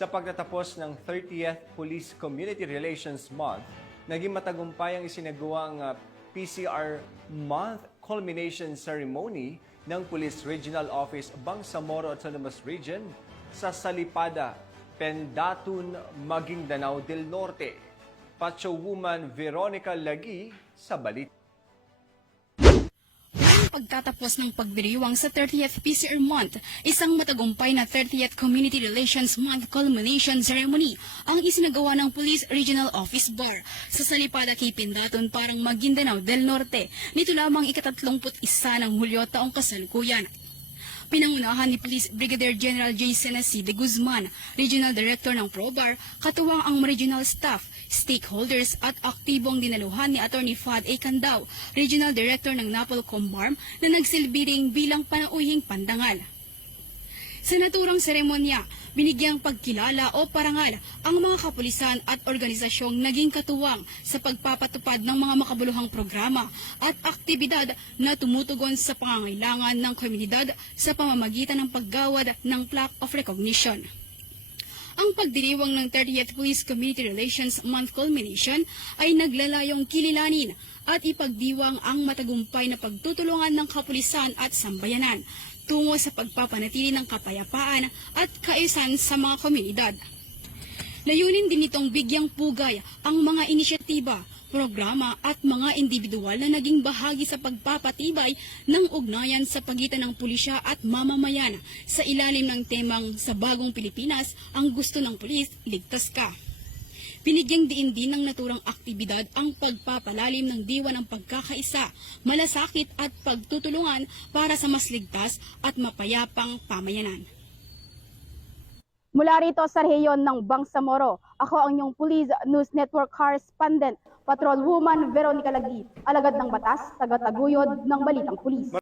Sa pagtatapos ng 30th Police Community Relations Month, naging matagumpay ang isinagawang PCR Month Culmination Ceremony ng Police Regional Office Bangsamoro Autonomous Region sa Salipada, Pendatun, Maguindanao del Norte. Pacho Woman Veronica Lagi sa balita. Pagtatapos ng pagdiriwang sa 30th PCR Month, isang matagumpay na 30th Community Relations Month Culmination Ceremony ang isinagawa ng Police Regional Office Bar sa Salipada kay Pendatun, parang Maguindanao del Norte, nito lamang ika-31 ng Hulyo taong kasalukuyan. Pinangunahan ni Police Brigadier General J. Senesi de Guzman, Regional Director ng ProBar, katuwang ang regional staff, stakeholders at aktibong dinaluhan ni Attorney Fad A. Candao, Regional Director ng Napolcom BARM na nagsilbi bilang panauhing pandangal. Sa naturang seremonya, binigyang pagkilala o parangal ang mga kapulisan at organisasyong naging katuwang sa pagpapatupad ng mga makabuluhang programa at aktibidad na tumutugon sa pangangailangan ng komunidad sa pamamagitan ng paggawad ng Plaque of Recognition. Ang pagdiriwang ng 30th Police Community Relations Month Culmination ay naglalayong kililanin at ipagdiwang ang matagumpay na pagtutulungan ng kapulisan at sambayanan tungo sa pagpapanatili ng kapayapaan at kaayusan sa mga komunidad. Layunin din nitong bigyang pugay ang mga inisyatiba, programa at mga individual na naging bahagi sa pagpapatibay ng ugnayan sa pagitan ng pulisya at mamamayan sa ilalim ng temang sa bagong Pilipinas, ang gusto ng pulis, ligtas ka. Binigyang diin din ng naturang aktibidad ang pagpapalalim ng diwa ng pagkakaisa, malasakit at pagtutulungan para sa mas ligtas at mapayapang pamayanan. Mula rito sa rehiyon ng Bangsamoro, ako ang inyong Police News Network Correspondent, Patrol Woman Veronica Lagi, alagad ng batas, tagataguyod ng Balitang Pulis.